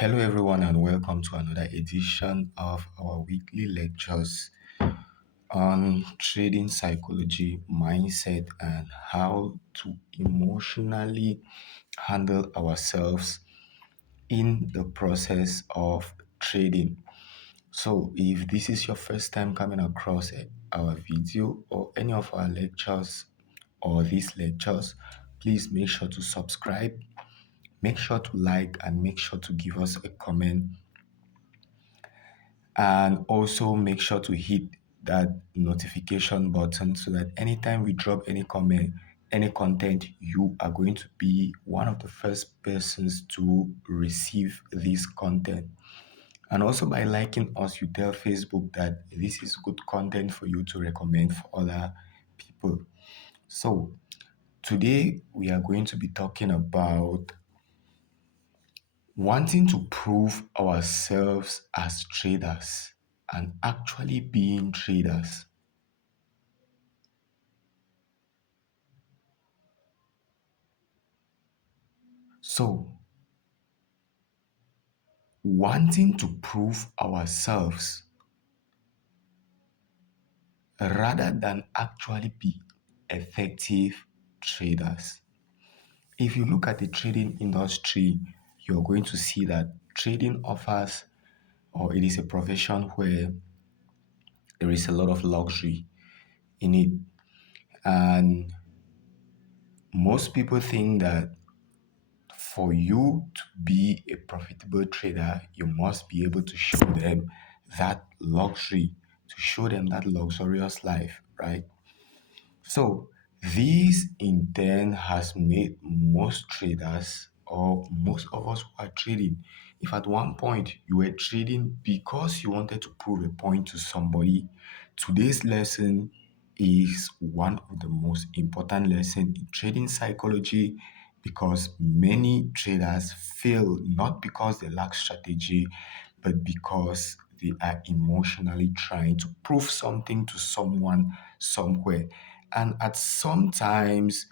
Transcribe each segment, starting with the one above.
Hello, everyone, and welcome to another edition of our weekly lectures on trading psychology, mindset, and how to emotionally handle ourselves in the process of trading. So, if this is your first time coming across our video or any of our lectures or these lectures, please make sure to subscribe, make sure to like, and make sure to give us a comment, and also make sure to hit that notification button so that anytime we drop any comment, any content, you are going to be one of the first persons to receive this content. And also by liking us, you tell Facebook that this is good content for you to recommend for other people. So today we are going to be talking about wanting to prove ourselves as traders and actually being traders. So, wanting to prove ourselves rather than actually be effective traders. If you look at the trading industry, you're going to see that trading offers, or it is a profession where there is a lot of luxury in it. And most people think that for you to be a profitable trader, you must be able to show them that luxury, to show them that luxurious life, right? So, this in turn has made most traders or most of us who are trading, if at one point you were trading because you wanted to prove a point to somebody, today's lesson is one of the most important lessons in trading psychology because many traders fail not because they lack strategy, but because they are emotionally trying to prove something to someone somewhere. And at sometimes,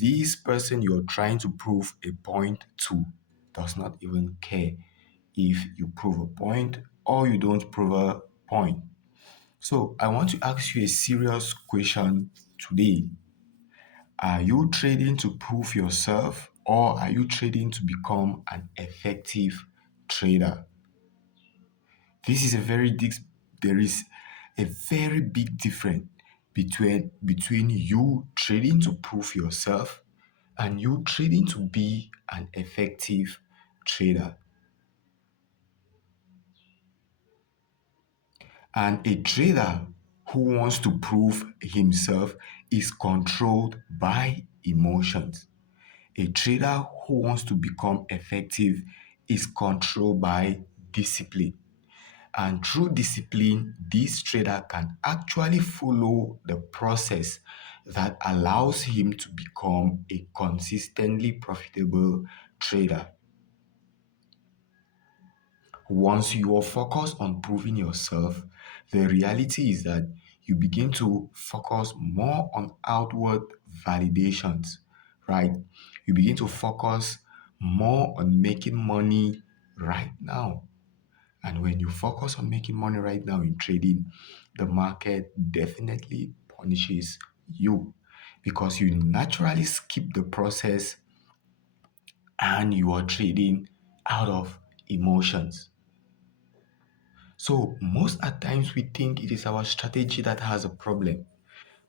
this person you're trying to prove a point to does not even care if you prove a point or you don't prove a point. So I want to ask you a serious question today. Are you trading to prove yourself or are you trading to become an effective trader? This is a very big, there is a very big difference between you trading to prove yourself and you trading to be an effective trader. And a trader who wants to prove himself is controlled by emotions. A trader who wants to become effective is controlled by discipline. And through discipline, this trader can actually follow the process that allows him to become a consistently profitable trader. Once you are focused on proving yourself, the reality is that you begin to focus more on outward validations, right? You begin to focus more on making money right now. And when you focus on making money right now in trading, the market definitely punishes you because you naturally skip the process and you are trading out of emotions. So most at times we think it is our strategy that has a problem.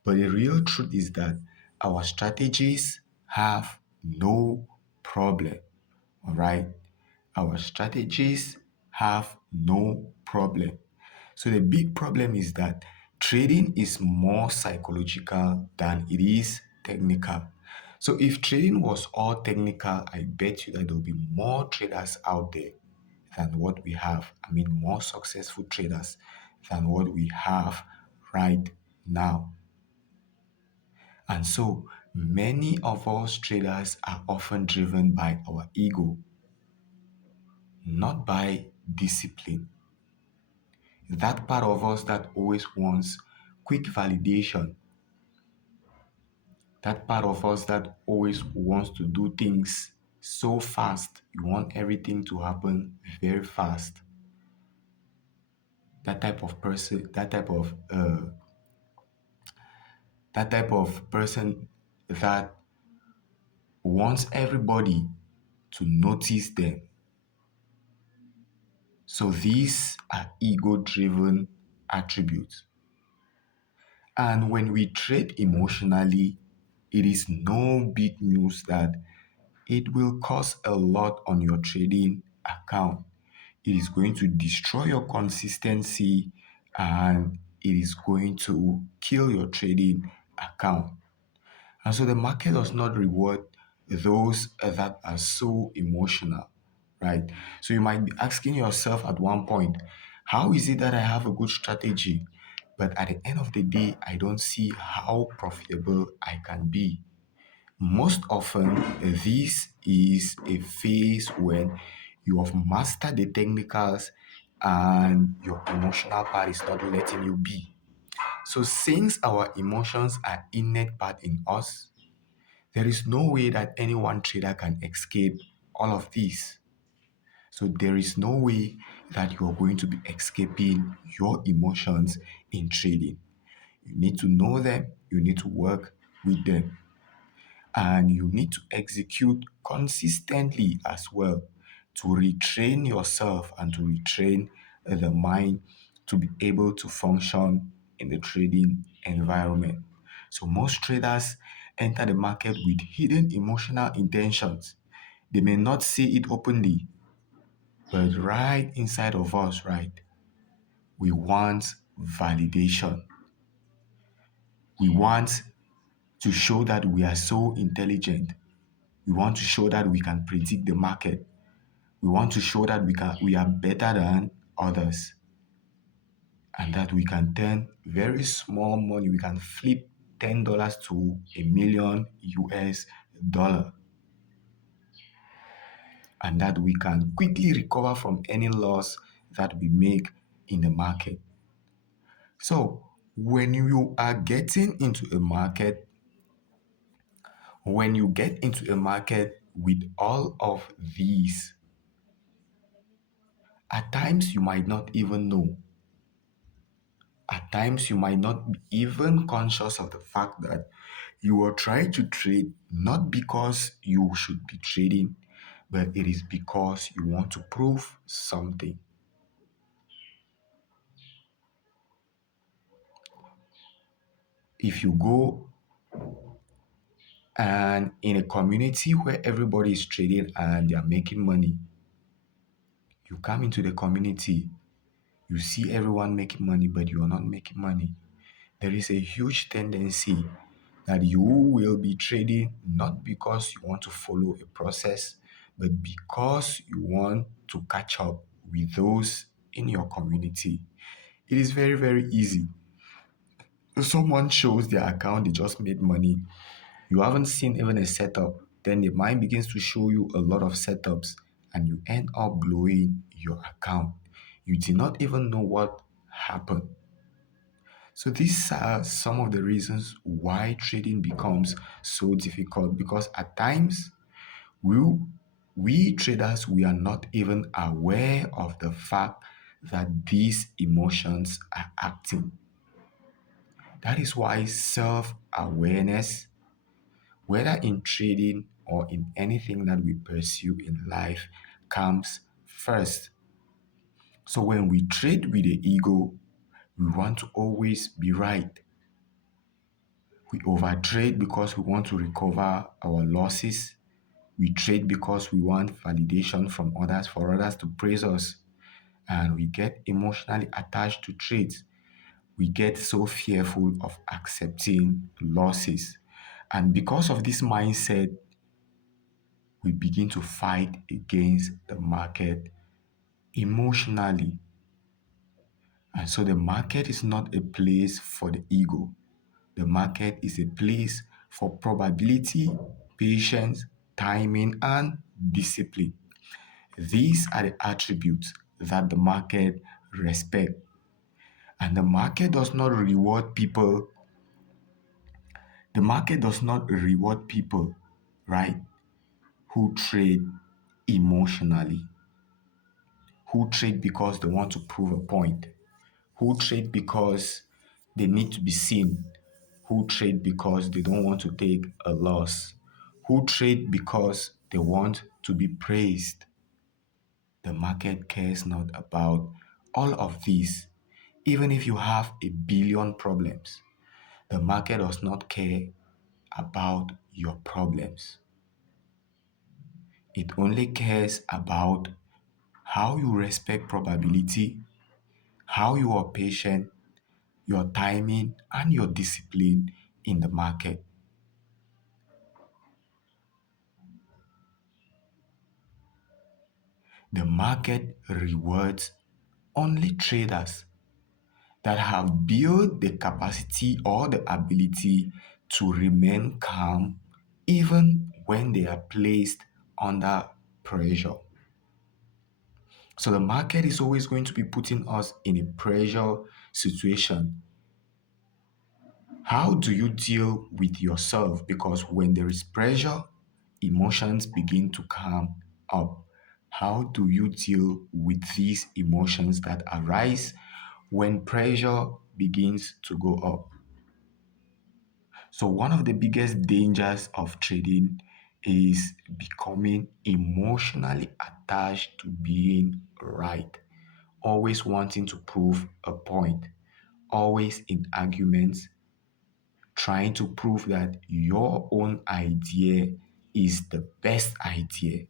But the real truth is that our strategies have no problem. All right? Our strategies have no problem. So the big problem is that trading is more psychological than it is technical. So if trading was all technical, I bet you that there will be more traders out there than what we have. I mean, more successful traders than what we have right now. And so many of us traders are often driven by our ego, not by discipline. That part of us that always wants quick validation, that part of us that always wants to do things so fast. You want everything to happen very fast. That type of person, that type of person that wants everybody to notice them. So these are ego-driven attributes. And when we trade emotionally, it is no big news that it will cost a lot on your trading account. It is going to destroy your consistency and it is going to kill your trading account. And so the market does not reward those that are so emotional, right? So you might be asking yourself at one point, how is it that I have a good strategy, but at the end of the day, I don't see how profitable I can be? Most often, this is a phase when you have mastered the technicals and your emotional part is not letting you be. So, since our emotions are innate part in us, there is no way that any one trader can escape all of this. So there is no way that you are going to be escaping your emotions in trading. You need to know them, you need to work with them, and you need to execute consistently as well to retrain yourself and to retrain the mind to be able to function in the trading environment. So most traders enter the market with hidden emotional intentions. They may not say it openly, but right inside of us, right, we want validation. We want to show that we are so intelligent. We want to show that we can predict the market. We want to show that we are better than others and that we can turn very small money. We can flip $10 to $1 million US dollar, and that we can quickly recover from any loss that we make in the market. So when you are getting into a market, when you get into a market with all of these, at times you might not even know. At times you might not be even conscious of the fact that you are trying to trade not because you should be trading, but it is because you want to prove something. If you go and in a community where everybody is trading and they are making money, you come into the community, you see everyone making money, but you are not making money. There is a huge tendency that you will be trading not because you want to follow a process, but because you want to catch up with those in your community. It is very, very easy. If someone shows their account, they just made money. You haven't seen even a setup. Then the mind begins to show you a lot of setups and you end up blowing your account. You did not even know what happened. So these are some of the reasons why trading becomes so difficult because at times we we traders we are not even aware of the fact that these emotions are acting. That is why self-awareness, whether in trading or in anything that we pursue in life, comes first. So when we trade with the ego, we want to always be right. We overtrade because we want to recover our losses. We trade because we want validation from others, for others to praise us. And we get emotionally attached to trades. We get so fearful of accepting losses. And because of this mindset, we begin to fight against the market emotionally. And so the market is not a place for the ego. The market is a place for probability, patience, timing, and discipline. These are the attributes that the market respect. And the market does not reward people, right, who trade emotionally, who trade because they want to prove a point, who trade because they need to be seen, who trade because they don't want to take a loss, who trade because they want to be praised. The market cares not about all of these. Even if you have a billion problems, the market does not care about your problems. It only cares about how you respect probability, how you are patient, your timing, and your discipline in the market. The market rewards only traders that have built the capacity or the ability to remain calm even when they are placed under pressure. So the market is always going to be putting us in a pressure situation. How do you deal with yourself? Because when there is pressure, emotions begin to come up. How do you deal with these emotions that arise when pressure begins to go up? So, one of the biggest dangers of trading is becoming emotionally attached to being right, always wanting to prove a point, always in arguments, trying to prove that your own idea is the best idea.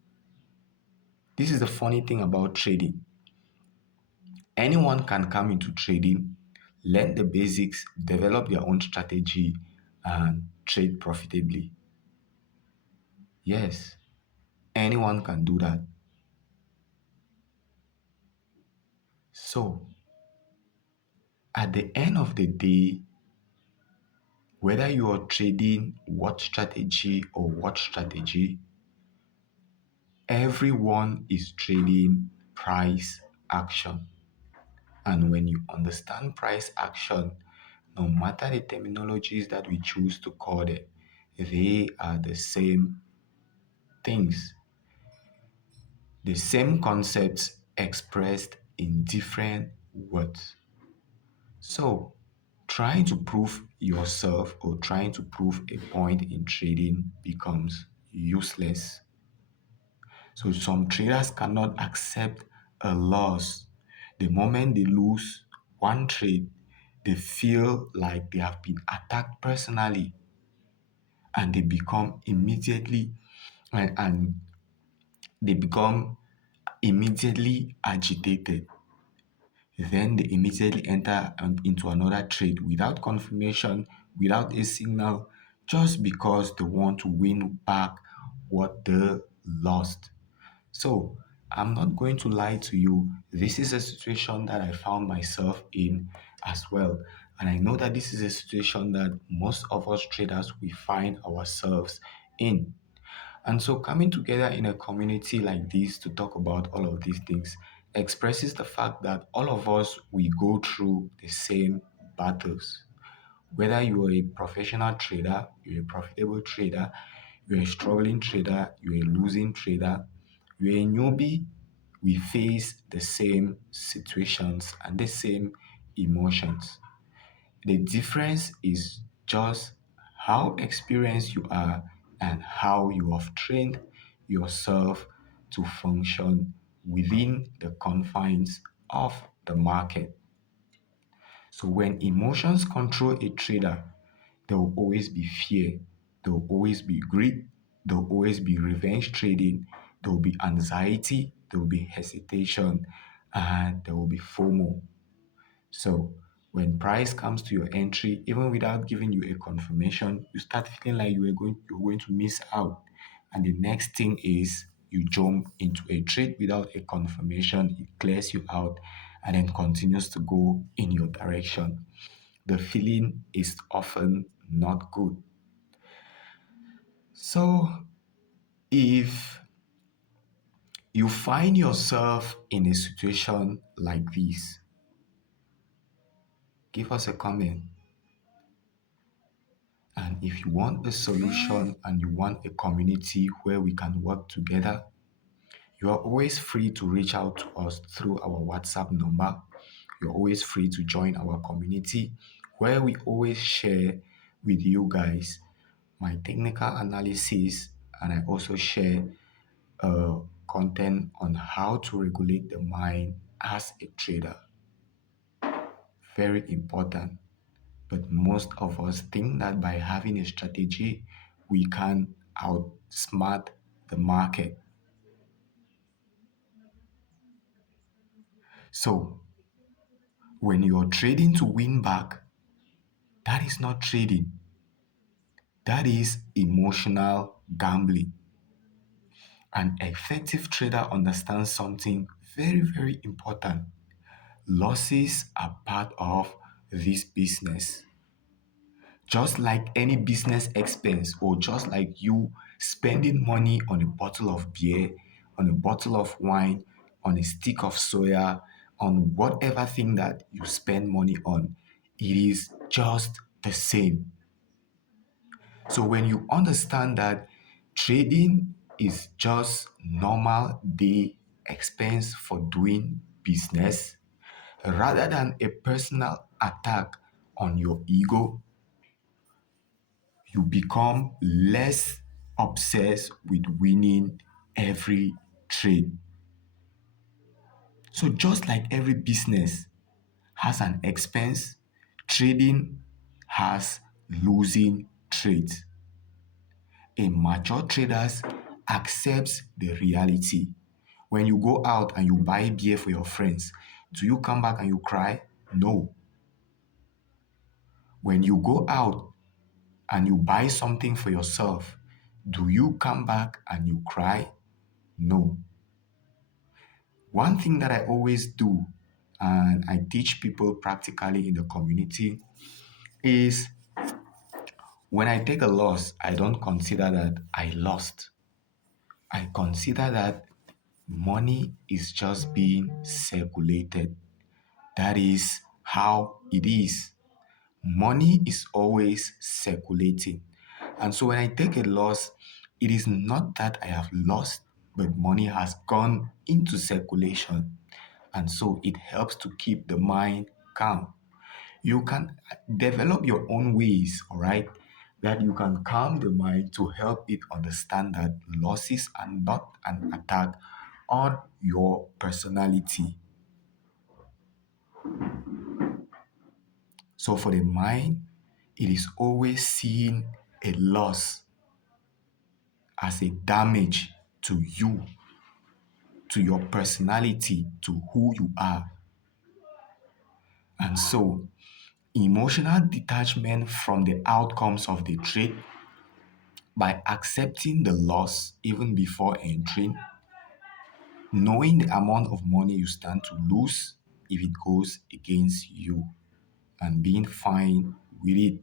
This is the funny thing about trading. Anyone can come into trading, learn the basics, develop their own strategy, and trade profitably. Yes, anyone can do that. So, at the end of the day, whether you are trading what strategy or what strategy, everyone is trading price action. And when you understand price action, no matter the terminologies that we choose to call them, they are the same things, the same concepts expressed in different words. So, trying to prove yourself or trying to prove a point in trading becomes useless. So, some traders cannot accept a loss. The moment they lose one trade, they feel like they have been attacked personally and they become immediately and they become immediately agitated. Then they immediately enter into another trade without confirmation, without a signal, just because they want to win back what they lost. So I'm not going to lie to you. This is a situation that I found myself in as well. And I know that this is a situation that most of us traders we find ourselves in. And so coming together in a community like this to talk about all of these things expresses the fact that all of us we go through the same battles. Whether you are a professional trader, you're a profitable trader, you're a struggling trader, you're a losing trader, you're a newbie, we face the same situations and the same emotions. The difference is just how experienced you are and how you have trained yourself to function within the confines of the market. So when emotions control a trader, there will always be fear, there will always be greed, there will always be revenge trading, there will be anxiety, there will be hesitation, and there will be FOMO. So when price comes to your entry, even without giving you a confirmation, you start feeling like you're going to miss out. And the next thing is you jump into a trade without a confirmation, it clears you out and then continues to go in your direction. The feeling is often not good. So if you find yourself in a situation like this, give us a comment. And if you want a solution and you want a community where we can work together, you are always free to reach out to us through our WhatsApp number. You're always free to join our community where we always share with you guys my technical analysis, and I also share uh, content on how to regulate the mind as a trader. Very important. But most of us think that by having a strategy, we can outsmart the market. So when you're trading to win back, that is not trading. That is emotional gambling. An effective trader understands something very, very important. Losses are part of this business. Just like any business expense, or just like you spending money on a bottle of beer, on a bottle of wine, on a stick of soya, on whatever thing that you spend money on, it is just the same. So when you understand that trading is just normal day expense for doing business rather than a personal attack on your ego, you become less obsessed with winning every trade. So just like every business has an expense, trading has losing trades. A mature traders accepts the reality. When you go out and you buy beer for your friends, do you come back and you cry? No. When you go out and you buy something for yourself, do you come back and you cry? No. One thing that I always do, and I teach people practically in the community, is when I take a loss, I don't consider that I lost. I consider that money is just being circulated. That is how it is. Money is always circulating. And so when I take a loss, it is not that I have lost, but money has gone into circulation. And so it helps to keep the mind calm. You can develop your own ways, all right, that you can calm the mind to help it understand that losses are not an attack on your personality. So for the mind, it is always seeing a loss as a damage to you, to your personality, to who you are. And so emotional detachment from the outcomes of the trade by accepting the loss even before entering, knowing the amount of money you stand to lose if it goes against you, and being fine with it.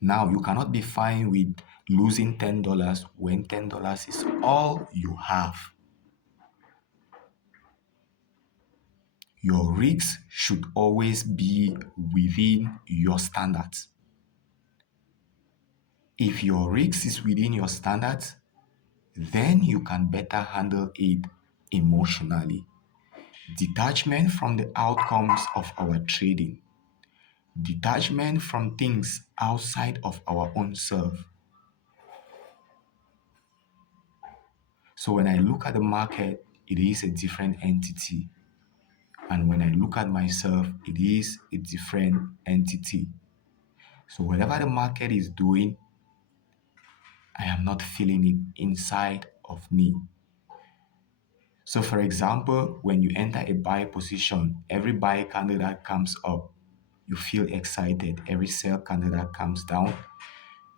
Now, you cannot be fine with losing $10 when $10 is all you have. Your risks should always be within your standards. If your risk is within your standards, then you can better handle it emotionally. Detachment from the outcomes of our trading, detachment from things outside of our own self. So when I look at the market, it is a different entity. And when I look at myself, it is a different entity. So whatever the market is doing, I am not feeling it inside of me. So for example, when you enter a buy position, every buy candle that comes up, you feel excited. Every sell candle that comes down,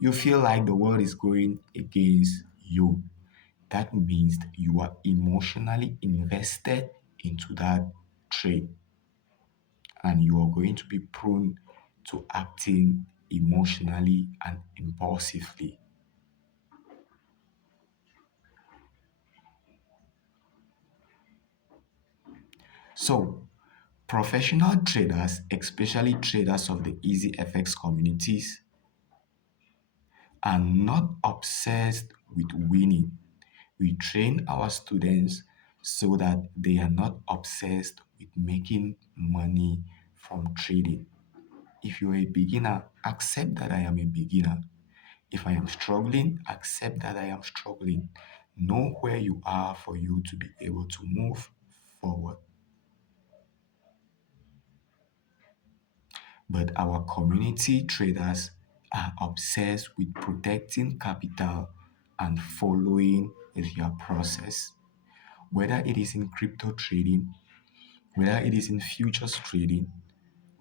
you feel like the world is going against you. That means you are emotionally invested into that trade, and you are going to be prone to acting emotionally and impulsively. So Professional traders, especially traders of the EasyFX communities, are not obsessed with winning. We train our students so that they are not obsessed with making money from trading. If you're a beginner, accept that I am a beginner. If I am struggling, accept that I am struggling. Know where you are for you to be able to move forward. But our community traders are obsessed with protecting capital and following their process. Whether it is in crypto trading, whether it is in futures trading,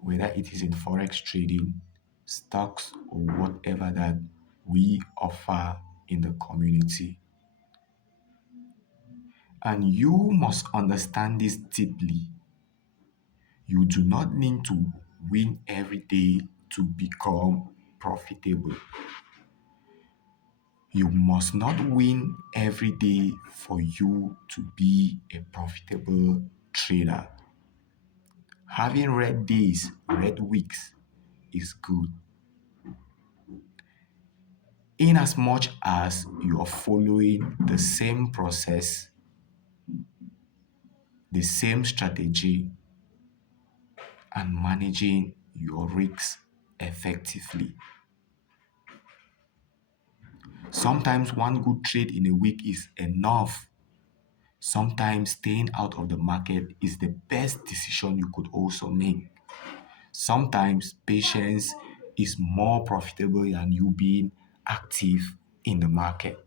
whether it is in Forex trading, stocks, or whatever that we offer in the community. And you must understand this deeply. You do not need to win every day to become profitable. You must not win every day for you to be a profitable trader. Having red days, red weeks is good. In as much as you are following the same process, the same strategy, and managing your risks effectively. Sometimes one good trade in a week is enough. Sometimes staying out of the market is the best decision you could also make. Sometimes patience is more profitable than you being active in the market.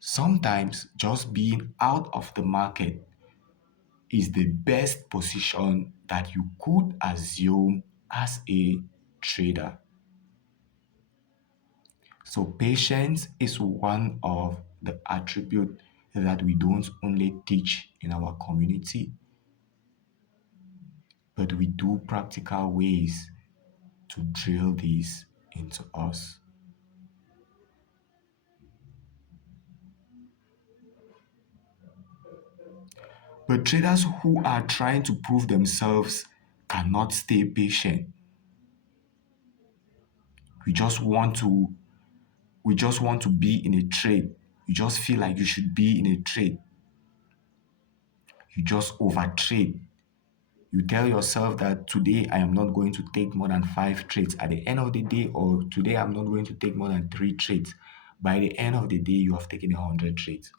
Sometimes just being out of the market is the best position that you could assume as a trader. So patience is one of the attributes that we don't only teach in our community, but we do practical ways to drill this into us. But traders who are trying to prove themselves cannot stay patient. We just want to we just want to be in a trade. You just feel like you should be in a trade. You just overtrade. You tell yourself that today I am not going to take more than 5 trades at the end of the day, or today I'm not going to take more than 3 trades. By the end of the day, you have taken 100 trades.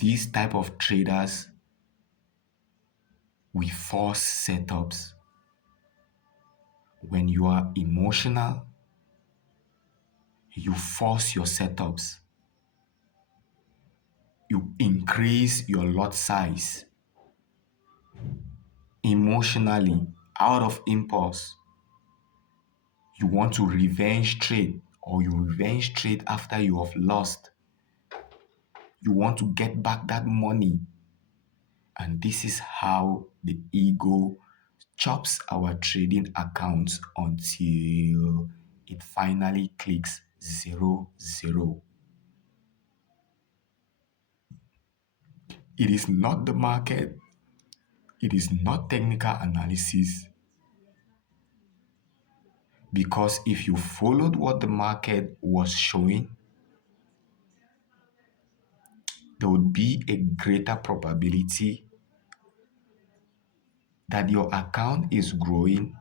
These type of traders, we force setups. When you are emotional, you force your setups. You increase your lot size emotionally out of impulse. You want to revenge trade, or you revenge trade after you have lost. You want to get back that money. And this is how the ego chops our trading accounts until it finally clicks 0, 0. It is not the market. It is not technical analysis. Because if you followed what the market was showing, there would be a greater probability that your account is growing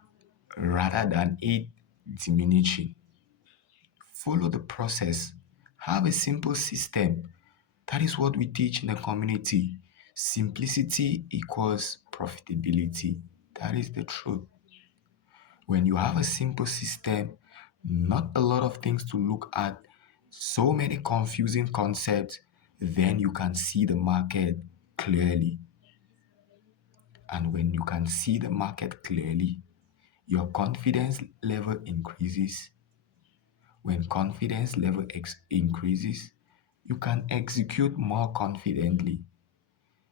rather than it diminishing. Follow the process. Have a simple system. That is what we teach in the community. Simplicity equals profitability. That is the truth. When you have a simple system, not a lot of things to look at, so many confusing concepts, then you can see the market clearly. And when you can see the market clearly, your confidence level increases. When confidence level increases, you can execute more confidently,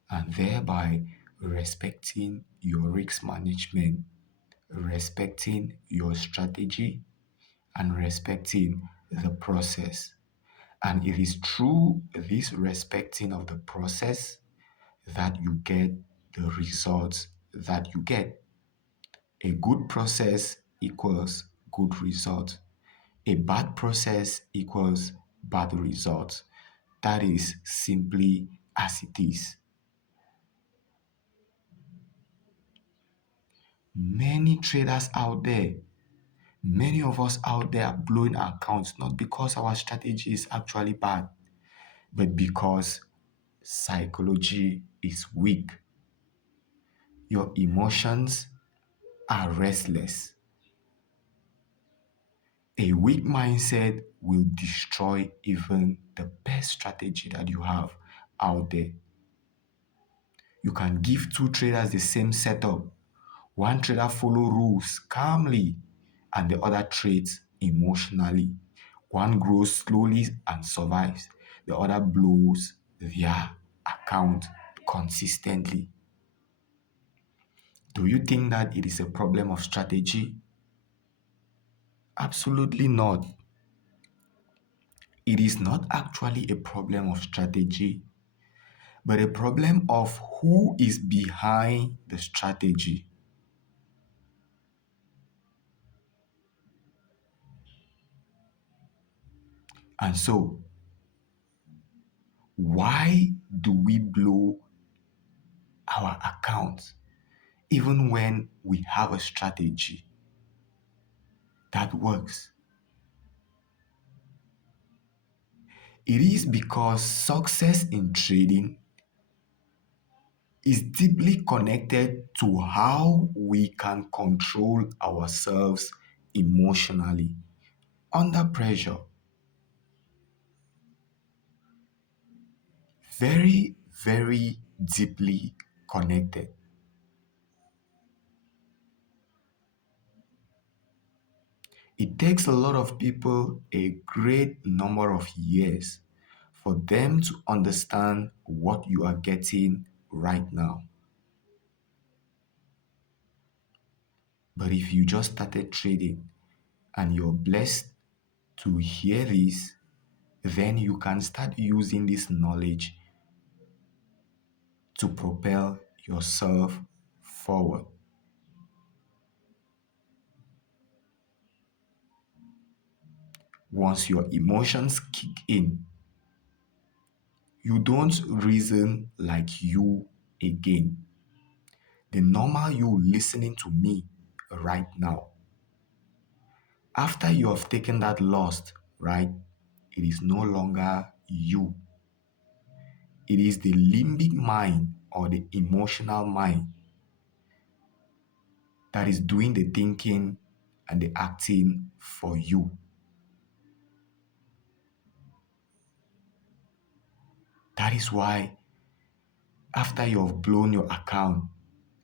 and thereby respecting your risk management, respecting your strategy, and respecting the process. And it is through this respecting of the process that you get the results that you get. A good process equals good result. A bad process equals bad result. That is simply as it is. Many traders out there, many of us out there are blowing our accounts not because our strategy is actually bad, but because psychology is weak. Your emotions are restless. A weak mindset will destroy even the best strategy that you have out there. You can give two traders the same setup. One trader follow rules calmly and the other trades emotionally. One grows slowly and survives. The other blows their account consistently. Do you think that it is a problem of strategy? Absolutely not. It is not actually a problem of strategy, but a problem of who is behind the strategy. And so, why do we blow our accounts even when we have a strategy that works? It is because success in trading is deeply connected to how we can control ourselves emotionally under pressure. Very, very deeply connected. It takes a lot of people a great number of years for them to understand what you are getting right now. But if you just started trading and you're blessed to hear this, then you can start using this knowledge to propel yourself forward. Once your emotions kick in, you don't reason like you again. The normal you listening to me right now. After you have taken that loss, right? It is no longer you. It is the limbic mind or the emotional mind that is doing the thinking and the acting for you. That is why after you have blown your account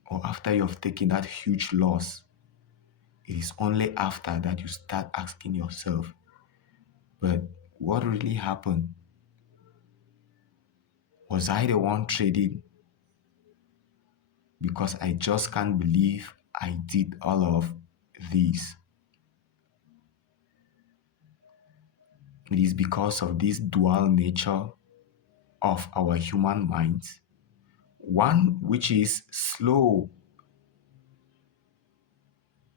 or after you have taken that huge loss, it is only after that you start asking yourself, but what really happened? Was I the one trading? Because I just can't believe I did all of this. It is because of this dual nature of our human minds. One which is slow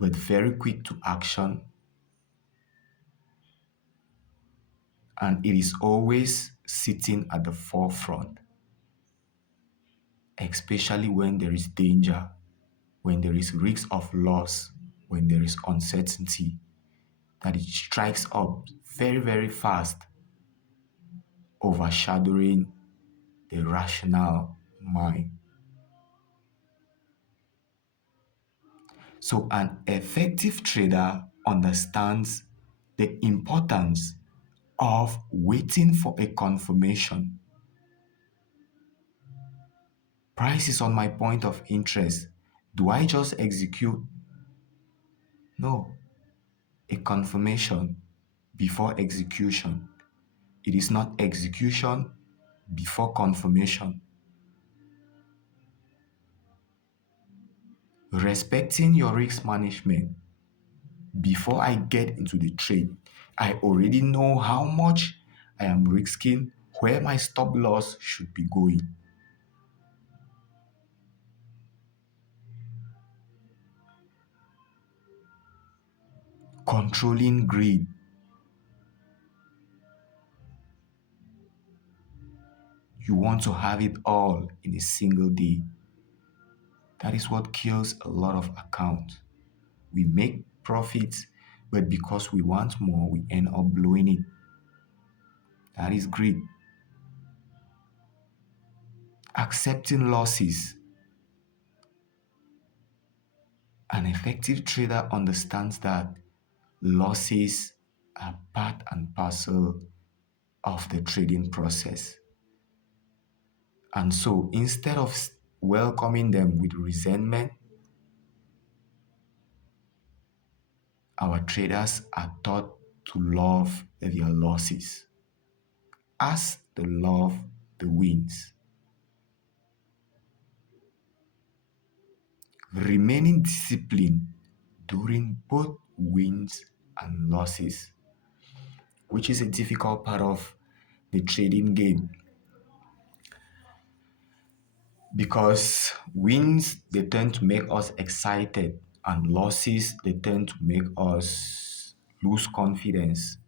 but very quick to action, and it is always sitting at the forefront, especially when there is danger, when there is risk of loss, when there is uncertainty, that it strikes up very, very fast, overshadowing the rational mind. So, an effective trader understands the importance of waiting for a confirmation. Price is on my point of interest. Do I just execute? No, a confirmation before execution. It is not execution before confirmation. Respecting your risk management before I get into the trade. I already know how much I am risking where my stop loss should be going. Controlling greed. You want to have it all in a single day. That is what kills a lot of accounts. We make profits, but because we want more, we end up blowing it. That is greed. Accepting losses. An effective trader understands that losses are part and parcel of the trading process. And so instead of welcoming them with resentment, our traders are taught to love their losses as they love the wins. Remaining disciplined during both wins and losses, which is a difficult part of the trading game, because wins they tend to make us excited and losses they tend to make us lose confidence.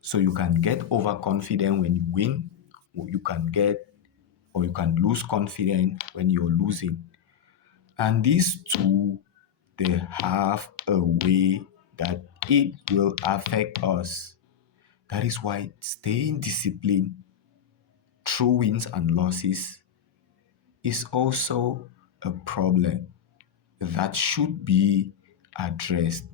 So you can get overconfident when you win, or you can lose confidence when you're losing. And these two, they have a way that it will affect us. That is why staying disciplined through wins and losses is also a problem that should be addressed.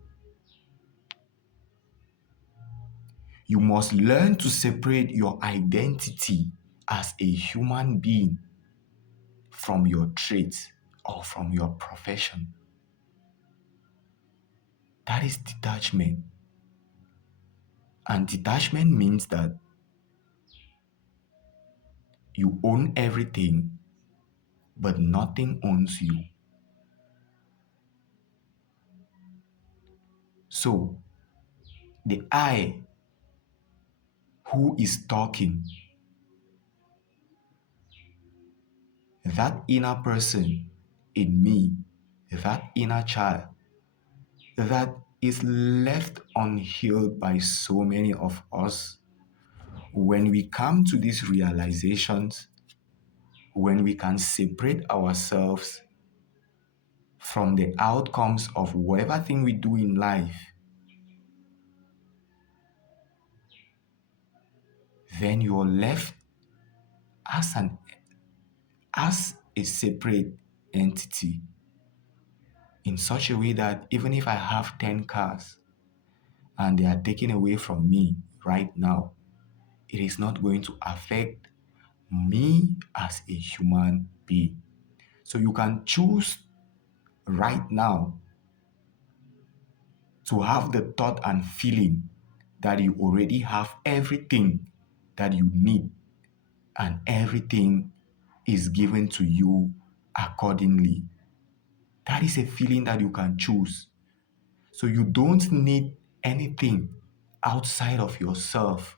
You must learn to separate your identity as a human being from your traits or from your profession. That is detachment. And detachment means that you own everything, but nothing owns you. So, the I who is talking, that inner person in me, that inner child, that is left unhealed by so many of us, when we come to these realizations, when we can separate ourselves from the outcomes of whatever thing we do in life, then you're left as a separate entity, in such a way that even if I have 10 cars and they are taken away from me right now, it is not going to affect me as a human being. So you can choose right now to have the thought and feeling that you already have everything that you need and everything is given to you accordingly. That is a feeling that you can choose. So you don't need anything outside of yourself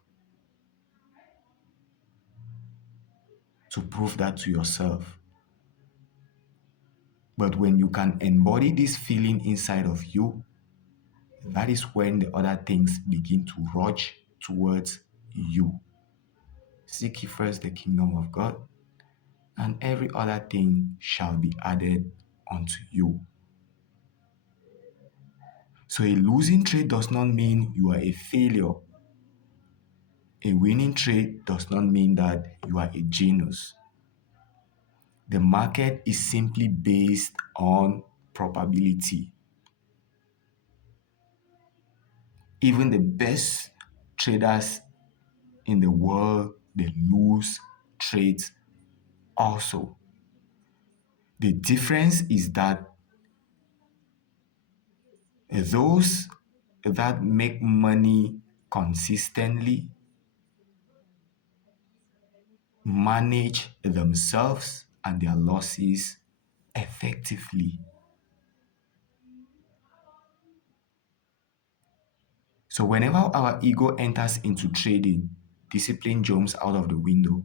to prove that to yourself. But when you can embody this feeling inside of you, that is when the other things begin to rush towards you. Seek ye first the kingdom of God, and every other thing shall be added unto you. So a losing trade does not mean you are a failure. A winning trade does not mean that you are a genius. The market is simply based on probability. Even the best traders in the world, they lose trades also. The difference is that those that make money consistently manage themselves and their losses effectively. So whenever our ego enters into trading, discipline jumps out of the window.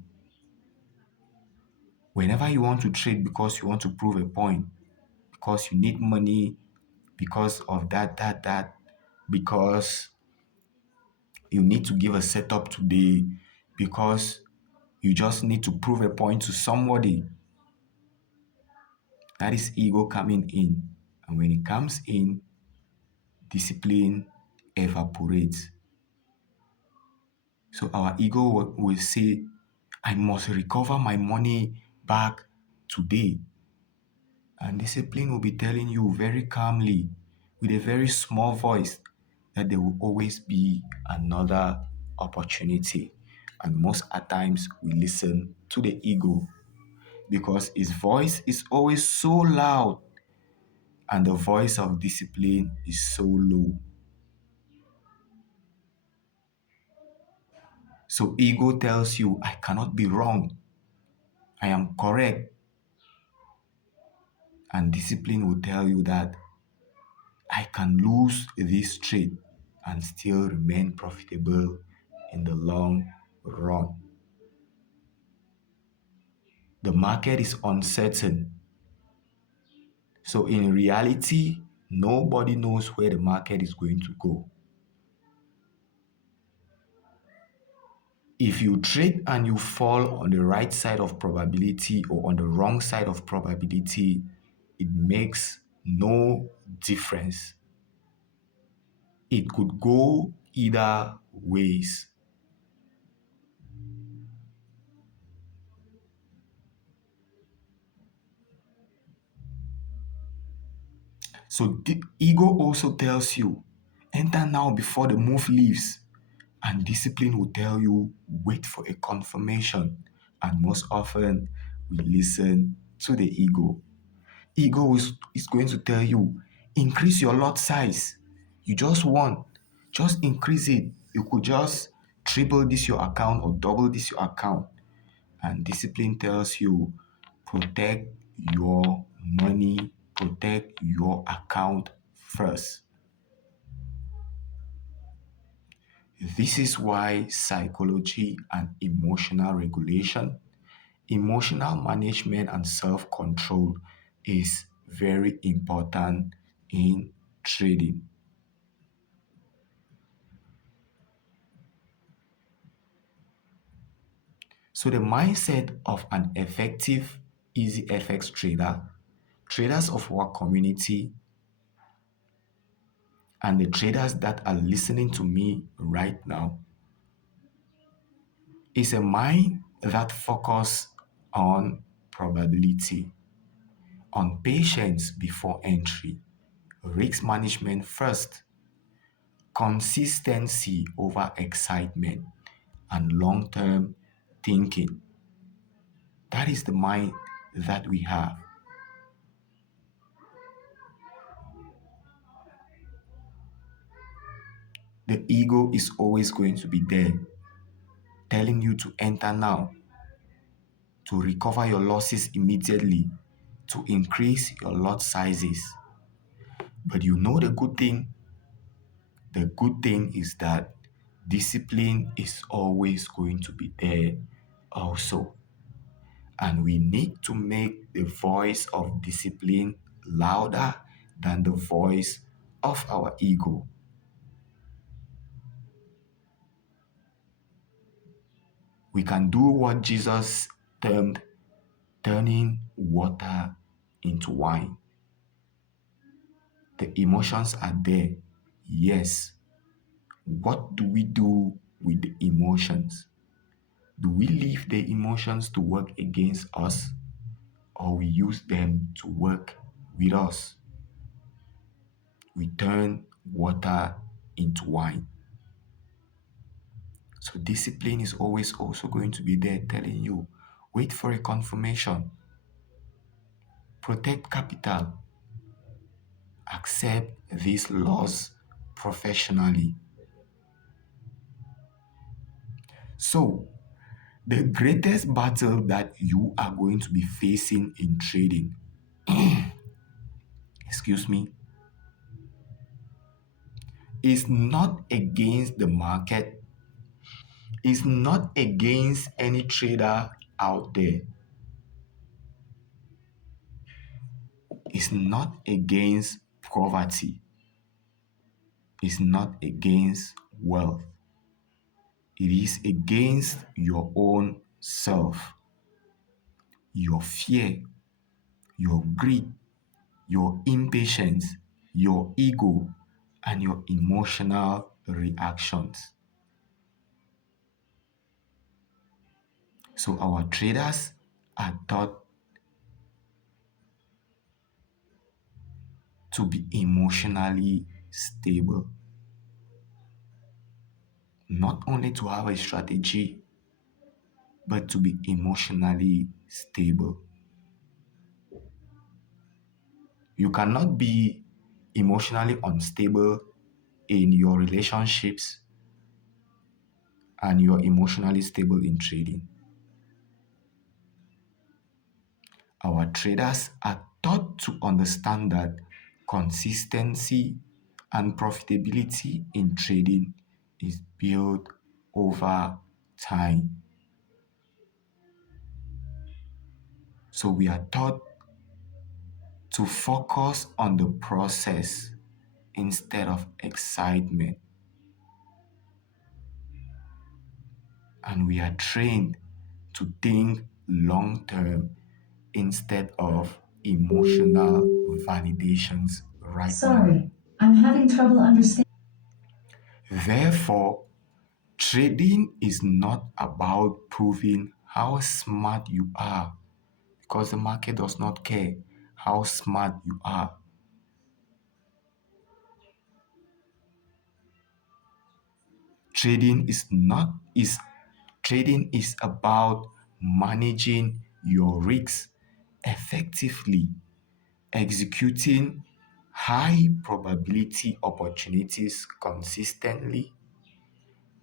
Whenever you want to trade because you want to prove a point, because you need money, because of that, because you need to give a setup today, because you just need to prove a point to somebody, that is ego coming in. And when it comes in, discipline evaporates. So our ego will say, I must recover my money back today. And discipline will be telling you very calmly, with a very small voice, that there will always be another opportunity. And most at times we listen to the ego because its voice is always so loud and the voice of discipline is so low. So ego tells you, I cannot be wrong. I am correct. And discipline will tell you that I can lose this trade and still remain profitable in the long run. The market is uncertain. So in reality, nobody knows where the market is going to go. If you trade and you fall on the right side of probability or on the wrong side of probability, it makes no difference. It could go either ways. So the ego also tells you, enter now before the move leaves. And discipline will tell you, wait for a confirmation. And most often, we listen to the ego. Ego is going to tell you, increase your lot size. You just want, just increase it. You could just triple this your account or double this your account. And discipline tells you, protect your money, protect your account first. This is why psychology and emotional regulation, emotional management, and self control is very important in trading. So, the mindset of an effective EasyFX trader, traders of our community, and the traders that are listening to me right now is a mind that focuses on probability, on patience before entry, risk management first, consistency over excitement, and long term thinking. That is the mind that we have. The ego is always going to be there, telling you to enter now, to recover your losses immediately, to increase your lot sizes. But you know the good thing? The good thing is that discipline is always going to be there also. And we need to make the voice of discipline louder than the voice of our ego. We can do what Jesus termed turning water into wine. The emotions are there, yes. What do we do with the emotions? Do we leave the emotions to work against us, or we use them to work with us? We turn water into wine. So discipline is always also going to be there telling you, wait for a confirmation, protect capital, accept these laws professionally. So the greatest battle that you are going to be facing in trading, excuse me, is not against the market, is not against any trader out there, is not against poverty, is not against wealth. It is against your own self, your fear, your greed, your impatience, your ego, and your emotional reactions. So our traders are taught to be emotionally stable, not only to have a strategy, but to be emotionally stable. You cannot be emotionally unstable in your relationships and you're emotionally stable in trading. Our traders are taught to understand that consistency and profitability in trading is built over time. So we are taught to focus on the process instead of excitement. And we are trained to think long term instead of emotional validations right now. Sorry, I'm having trouble understanding. Therefore, trading is not about proving how smart you are because the market does not care how smart you are. Trading is not is Trading is about managing your risks effectively, executing high probability opportunities consistently,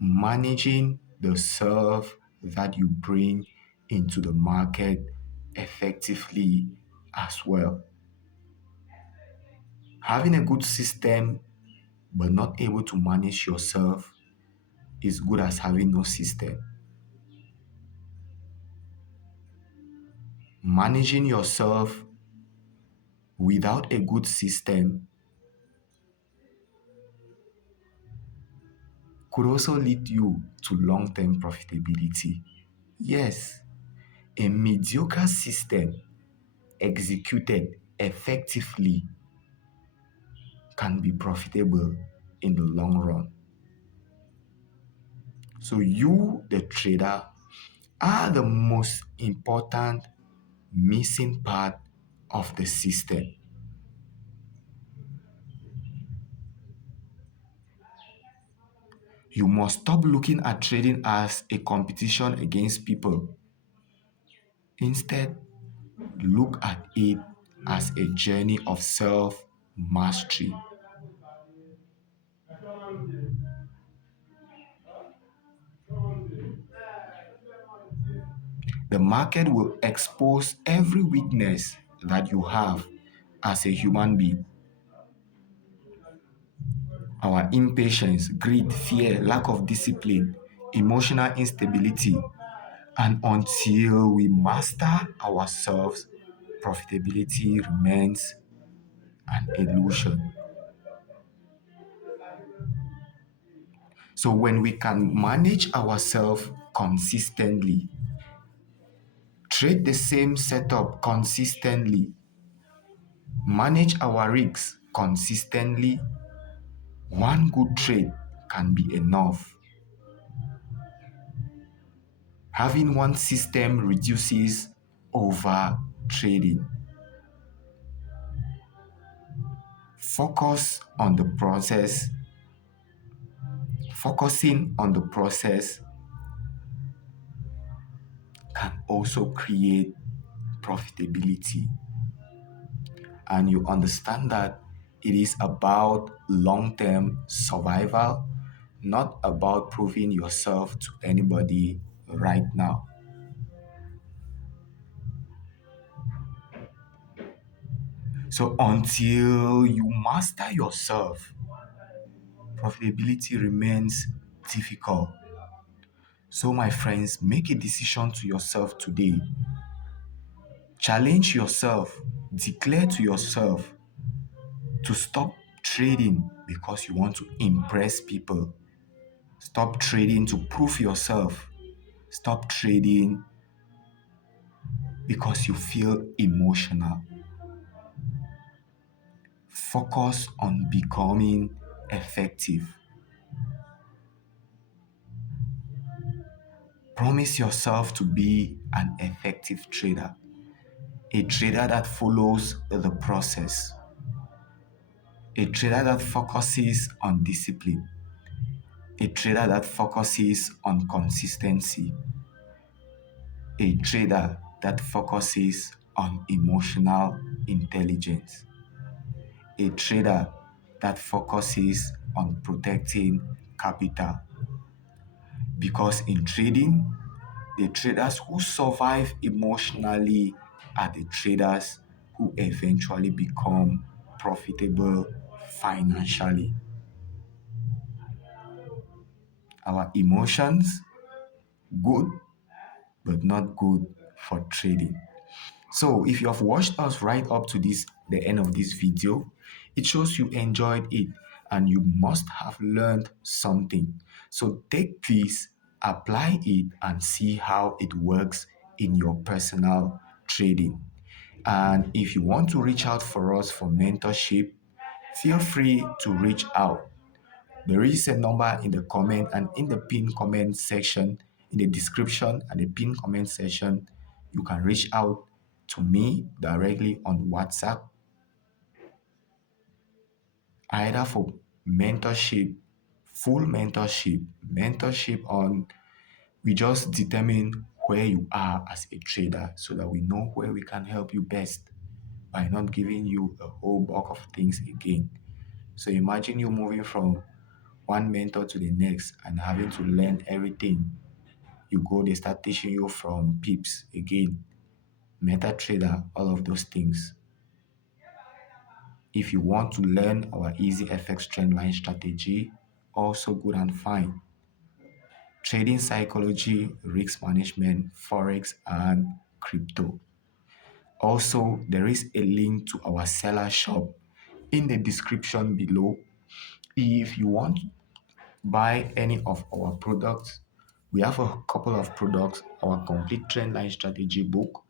managing the serve that you bring into the market effectively as well. Having a good system but not able to manage yourself is good as having no system. Managing yourself without a good system could also lead you to long-term profitability. Yes, a mediocre system executed effectively can be profitable in the long run. So you, the trader, are the most important missing part of the system. You must stop looking at trading as a competition against people. Instead, look at it as a journey of self mastery. The market will expose every weakness that you have as a human being. Our impatience, greed, fear, lack of discipline, emotional instability, and until we master ourselves, profitability remains an illusion. So when we can manage ourselves consistently, trade the same setup consistently, manage our risks consistently, one good trade can be enough. Having one system reduces over trading. Focus on the process. Focusing on the process can also create profitability. And you understand that it is about long term survival, not about proving yourself to anybody right now. So until you master yourself, profitability remains difficult. So, my friends, make a decision to yourself today. Challenge yourself, declare to yourself to stop trading because you want to impress people. Stop trading to prove yourself. Stop trading because you feel emotional. Focus on becoming effective. Promise yourself to be an effective trader, a trader that follows the process, a trader that focuses on discipline, a trader that focuses on consistency, a trader that focuses on emotional intelligence, a trader that focuses on protecting capital. Because in trading, the traders who survive emotionally are the traders who eventually become profitable financially. Our emotions, good, but not good for trading. So if you have watched us right up to the end of this video, it shows you enjoyed it and you must have learned something. So take this, apply it, and see how it works in your personal trading. And if you want to reach out for us for mentorship, feel free to reach out. There is a number in the comment and in the pinned comment section, in the description and the pinned comment section. You can reach out to me directly on WhatsApp, either for mentorship, full mentorship, mentorship on, we just determine where you are as a trader so that we know where we can help you best by not giving you a whole bulk of things again. So imagine you moving from one mentor to the next and having to learn everything. You go, they start teaching you from pips again, MetaTrader, all of those things. If you want to learn our EasyFX trendline strategy, also good and fine. Trading psychology, risk management, Forex, and crypto. Also, there is a link to our seller shop in the description below. If you want to buy any of our products, we have a couple of products: our complete trendline strategy book,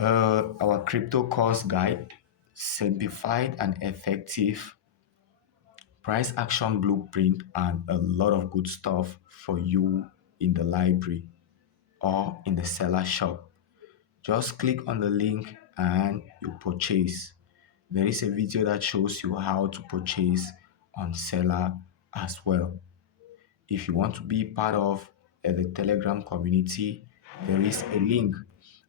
our crypto course guide, simplified and effective price action blueprint, and a lot of good stuff for you in the library or in the seller shop. Just click on the link and you purchase. There is a video that shows you how to purchase on seller as well. If you want to be part of the Telegram community, there is a link.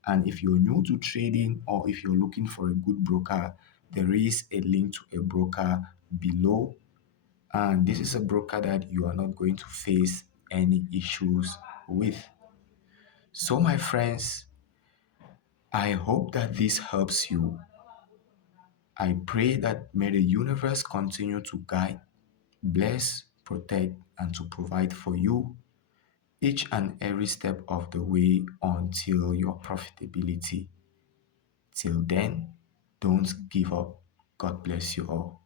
And if you're new to trading or if you're looking for a good broker, there is a link to a broker below. And this is a broker that you are not going to face any issues with. So, my friends, I hope that this helps you. I pray that may the universe continue to guide, bless, protect, and to provide for you each and every step of the way until your profitability. Till then, don't give up. God bless you all.